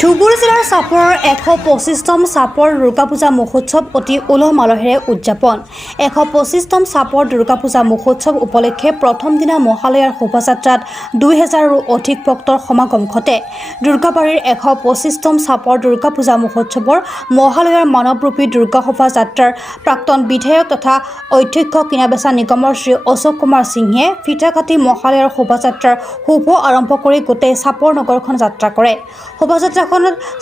ধুবুৰী জিলাৰ চাপৰৰ 125তম চাপৰ দুৰ্গা পূজা মহোৎসৱ অতি উলহ মালহেৰে উদযাপন। 125তম চাপৰ দুৰ্গা পূজা মহোৎসৱ উপলক্ষে প্ৰথম দিনা মহালয়াৰ শোভাযাত্ৰাত 2000ৰো অধিক ভক্তৰ সমাগম ঘটে। দুৰ্গাবাৰীৰ 125তম চাপৰ দুৰ্গা পূজা মহোৎসৱৰ মহালয়াৰ মানৱৰূপী দুৰ্গা শোভাযাত্ৰাৰ প্ৰাক্তন বিধায়ক তথা অধ্যক্ষ কিনাবেচা নিগমৰ শ্ৰী অশোক কুমাৰ সিংহে ফিটা কাটি মহালয়াৰ শোভাযাত্ৰাৰ শুভ আৰম্ভ কৰি গোটেই চাপৰ নগৰখন যাত্ৰা কৰে। শোভাযাত্ৰাখনত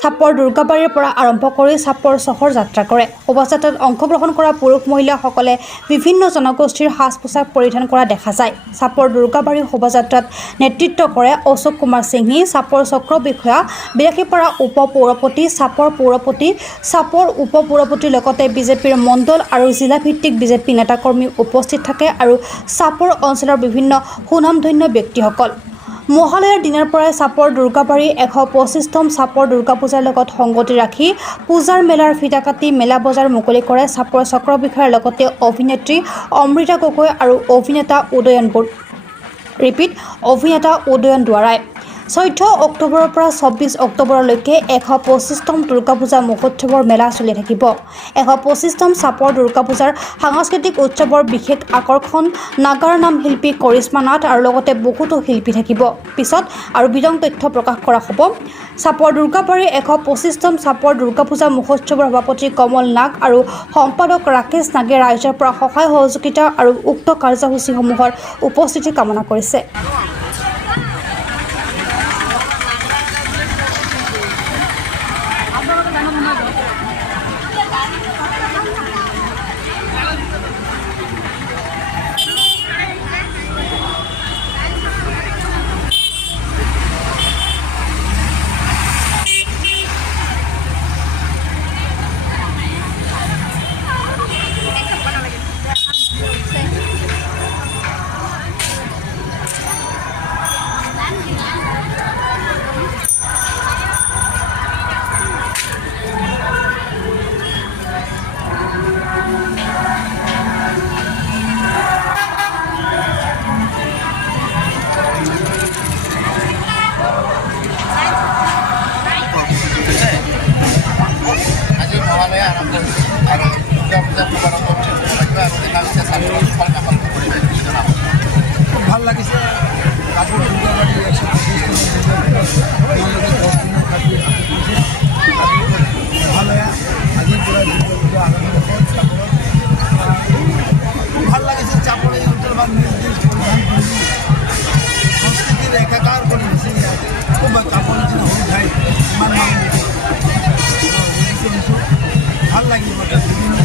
চাপৰ দুৰ্গাবাৰীৰ পৰা আৰম্ভ কৰি চাপৰ চহৰ যাত্ৰা কৰে। শোভাযাত্ৰাত অংশগ্ৰহণ কৰা পুৰুষ মহিলাসকলে বিভিন্ন জনগোষ্ঠীৰ সাজ পোছাক পৰিধান কৰা দেখা যায়। চাপৰ দুৰ্গাবাৰীৰ শোভাযাত্ৰাত নেতৃত্ব কৰে অশোক কুমাৰ সিংহে, চাপৰ চক্ৰ বিষয়া, বিলাসীপাৰা উপ পৌৰপতি, চাপৰ পৌৰপতি, চাপৰ উপ পৌৰপতিৰ লগতে বিজেপিৰ মণ্ডল আৰু জিলা ভিত্তিক বিজেপি নেতাকৰ্মী উপস্থিত থাকে আৰু চাপৰ অঞ্চলৰ বিভিন্ন সুনামধন্য ব্যক্তিসকল। মহালয়াৰ দিনাৰ পৰাই চাপৰ দুৰ্গাবাৰী 125তম চাপৰ দুৰ্গা পূজাৰ লগত সংগতি ৰাখি পূজাৰ মেলাৰ ফিটা কাটি মেলা বজাৰ মুকলি কৰে চাপৰ চক্ৰ বিষয়াৰ লগতে অভিনেত্ৰী অমৃতা গগৈ আৰু অভিনেতা উদয়ন দুৱাৰাই। 14 অক্টোবৰৰ পৰা 24 অক্টোবৰলৈকে 125তম দুৰ্গা পূজা মহোৎসৱৰ মেলা চলি থাকিব। 125তম চাপৰ দুৰ্গা পূজাৰ সাংস্কৃতিক উৎসৱৰ বিশেষ আকৰ্ষণ নাগাৰা নাম শিল্পী কৰিশ্মা নাথ আৰু লগতে বহুতো শিল্পী থাকিব। পিছত আৰু বিতং তথ্য প্ৰকাশ কৰা হ'ব। চাপৰ দুৰ্গাবাৰীৰ 125তম চাপৰ দুৰ্গা পূজা মহোৎসৱৰ সভাপতি কমল নাগ আৰু সম্পাদক ৰাকেশ নাগে ৰাইজৰ পৰা সহায় সহযোগিতা আৰু উক্ত কাৰ্যসূচীসমূহৰ উপস্থিতি কামনা কৰিছে। ভাল লাগিছে। চাপৰ দুৰ্গাবাৰী 125মহালয়া আজিৰ পৰা দুৰ্গা পূজা আৰম্ভ হ'ল। ভাল লাগিছে। চাপৰ এই অঞ্চল বা নিজ নিজ পৰিধান কৰি সংস্কৃতিৰ একাকাৰ কৰি দিছে। খুব চাপৰ নিচিনা সৰু ঠাইত ইমান মানুহ ভাল লাগিব। বিভিন্ন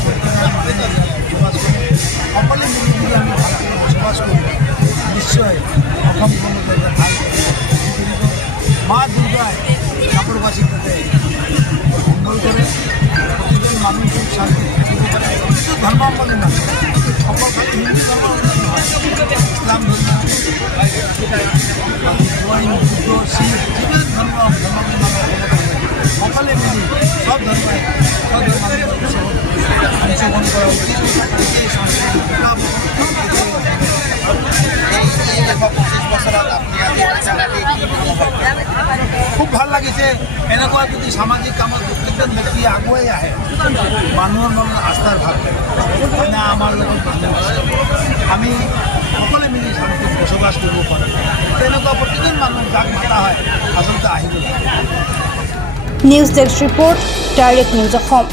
বসবাস কৰি সকলোৱে মিলি জুলি আমি ভালকৈ বসবাস কৰোঁ। নিশ্চয় অসমখনত এটা ভাল মা দুৰ্গাই চাপৰবাসীৰ তাতে মংগল কৰে। প্ৰতিজন মানুহ খুব শান্তি থাকিব পাৰে। প্ৰতিটো ধৰ্মাৱলম্বী মানুহ অকল খালি হিন্দু ধৰ্মাৱলম্বী নহয়, ইছলাম ধৰ্ম, জৈন, বুদ্ধ, শিখ যিমান ধৰ্মাৱলম্বী মানুহ সকলোৱে মিলি সব ধৰ্মই অংশগ্ৰহণ কৰা উচিত। খুব ভাল লাগিছে। এনেকুৱা যদি সামাজিক কামত প্ৰত্যেকজন ব্যক্তি আগুৱাই আহে, মানুহৰ মনত আস্থাৰ ভাৱ মানে আমাৰ লগত মানুহ আছে, আমি সকলোৱে মিলি শান্তিত বসবাস কৰিব পাৰোঁ। তেনেকুৱা প্ৰতিজন মানুহ যাক মাতা হয় আচলতে আহিব লাগে। News desk report, direct news Assam.